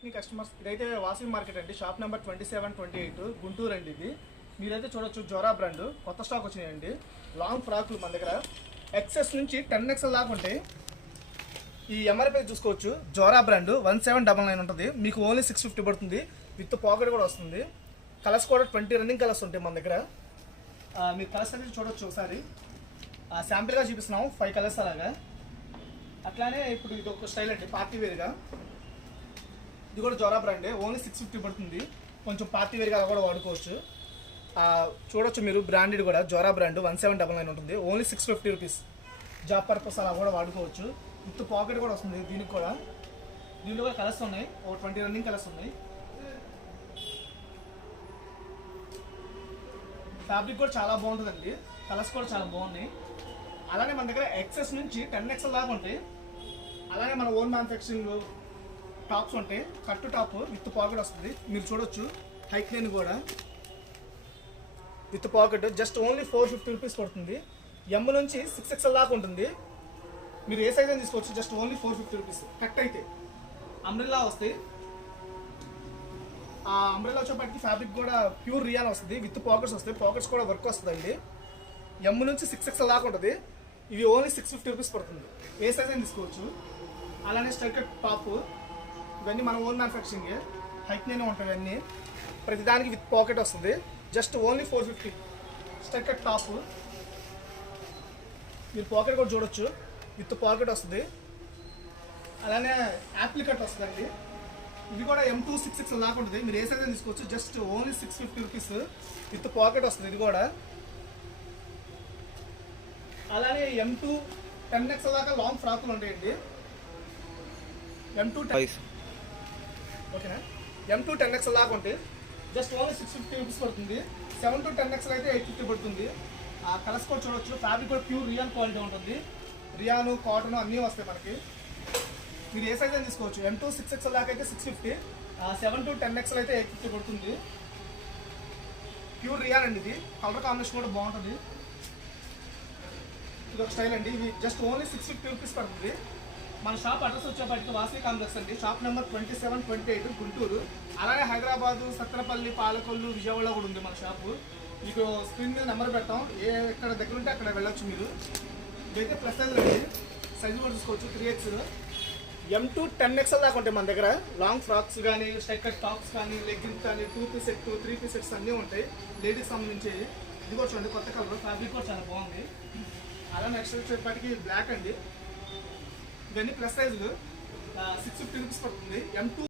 Technique customers, ఇదైతే Vasavi market అండి, shop number 2728 Guntur అండి. ఇది మీరైతే చూడొచ్చు, జోరా బ్రాండ్ కొత్త స్టాక్ వచ్చినాయండి. లాంగ్ ఫ్రాక్లు మన దగ్గర ఎక్సెస్ నుంచి 10XL దాకా ఉంటాయి. ఈ ఎంఆర్పీ చూసుకోవచ్చు, జోరా బ్రాండ్ 1799 ఉంటుంది. మీకు ఓన్లీ 650 పడుతుంది. విత్ పాకెట్ కూడా వస్తుంది. కలర్స్ కూడా 20 రన్నింగ్ కలర్స్ ఉంటాయి మన దగ్గర. మీరు కలర్స్ అనేది చూడొచ్చు ఒకసారి. శాంపిల్గా చూపిస్తున్నాం 5 కలర్స్ అలాగా. అట్లానే ఇప్పుడు ఇది ఒక స్టైల్ అండి, పార్టీ వేర్గా. ఇది కూడా జోరా బ్రాండే, ఓన్లీ 650 పడుతుంది. కొంచెం పార్టీ వేర్గా కూడా వాడుకోవచ్చు. చూడొచ్చు మీరు, బ్రాండెడ్ కూడా జోరా బ్రాండ్ 1799 ఉంటుంది. Only 650 rupees. జాబ్ పర్పస్ అలా కూడా వాడుకోవచ్చు. విత్ పాకెట్ కూడా వస్తుంది దీనికి కూడా. దీంట్లో కూడా కలర్స్ ఉన్నాయి, ఒక 20 రన్నింగ్ కలర్స్ ఉన్నాయి. ఫ్యాబ్రిక్ కూడా చాలా బాగుంటుందండి, కలర్స్ కూడా చాలా బాగున్నాయి. అలానే మన దగ్గర ఎక్సెస్ నుంచి 10XL దాకా ఉంటాయి. అలానే మన ఓన్ మ్యానుఫ్యాక్చరింగ్ టాప్స్ ఉంటాయి. కట్టు టాప్ విత్ పాకెట్ వస్తుంది. మీరు చూడొచ్చు, హైక్ లైన్ కూడా with pocket just only 450 rupees పడుతుంది. ఎమ్ నుంచి 6XL దాకా ఉంటుంది. మీరు ఏ సైజ్ అని తీసుకోవచ్చు, జస్ట్ ఓన్లీ 450 రూపీస్. కట్ అయితే అంబ్రెల్లా వస్తాయి. ఆ అంబ్రెల్లా వచ్చేప్పటికి ఫ్యాబ్రిక్ కూడా ప్యూర్ రియాన్ వస్తుంది. విత్ పాకెట్స్ వస్తాయి. పాకెట్స్ కూడా వర్క్ వస్తుందండి. ఎమ్ నుంచి 6XL దాకా ఉంటుంది. ఇవి ఓన్లీ 650 రూపీస్ పడుతుంది. ఏ సైజ్ అని తీసుకోవచ్చు. అలానే స్ట్రైట్ కట్ టాప్, ఇవన్నీ మన ఓన్ మ్యానుఫ్యాక్చరింగ్. హైక్ నేను ఉంటాయి ఇవన్నీ. ప్రతిదానికి విత్ పాకెట్ వస్తుంది. Just only 450. Straight cut top, మీరు పాకెట్ కూడా చూడొచ్చు, విత్ పాకెట్ వస్తుంది. అలానే యాప్లి కట్ వస్తుందండి. ఇది కూడా M2 6XL దాకా ఉంటుంది. మీరు ఏ సైజ్ అని తీసుకోవచ్చు. Just only 650 rupees with pocket వస్తుంది. ఇది కూడా అలానే M2 10XL దాకా లాంగ్ ఫ్రాకులు ఉంటాయండి. M2 ఓకేనా, M2 10XL దాకా ఉంటాయి. జస్ట్ ఓన్లీ 650 రూపీస్ పడుతుంది. 7 to 10XL అయితే 850 పడుతుంది. ఆ కలర్స్ కూడా చూడొచ్చు. ఫ్యాబ్రిక్ కూడా ప్యూర్ రియాన్ క్వాలిటీ ఉంటుంది. రియాను, కాటన్ అన్నీ వస్తాయి మనకి. మీరు ఏ సైజ్ అని తీసుకోవచ్చు. M2 6XL దాకా అయితే 650, 7 to 10XL అయితే 850 పడుతుంది. ప్యూర్ రియాన్ అండి. ఇది కలర్ కాంబినేషన్ కూడా బాగుంటుంది. ఇది ఒక స్టైల్ అండి. ఇది జస్ట్ ఓన్లీ 650 రూపీస్ పడుతుంది. మన షాప్ అడ్రస్ వచ్చేప్పటికి వాసవి కాంప్లెక్స్ అండి, షాప్ నెంబర్ 2728 గుంటూరు. అలానే హైదరాబాదు, సత్తెనపల్లి, పాలకొల్లు, విజయవాడ కూడా ఉంది మన షాపు. మీకు స్క్రీన్ మీద నెంబర్ పెడతాం. ఎక్కడ దగ్గర ఉంటే అక్కడ వెళ్ళొచ్చు మీరు. ఇదైతే ప్లస్ సైజ్ అండి. సైజు కూడా చూసుకోవచ్చు, 3X. M2 10XL దాకా ఉంటాయి మన దగ్గర. లాంగ్ ఫ్రాక్స్ కానీ, స్ట్రైట్ కట్ టాప్స్ కానీ, లెగ్గిన్స్ కానీ, 2 పీస్ సెట్, 3 పీస్ సెట్స్ అన్నీ ఉంటాయి. లేడీస్ సంబంధించి ఇది కూడా చూడండి, కొత్త కలర్. ఫ్యాబ్రిక్ కూడా చాలా బాగుంది. అలా నెక్స్ట్ వచ్చేప్పటికి బ్లాక్ అండి. ఇవన్నీ ప్లస్ సైజులు 650 రూపీస్ పడుతుంది. M2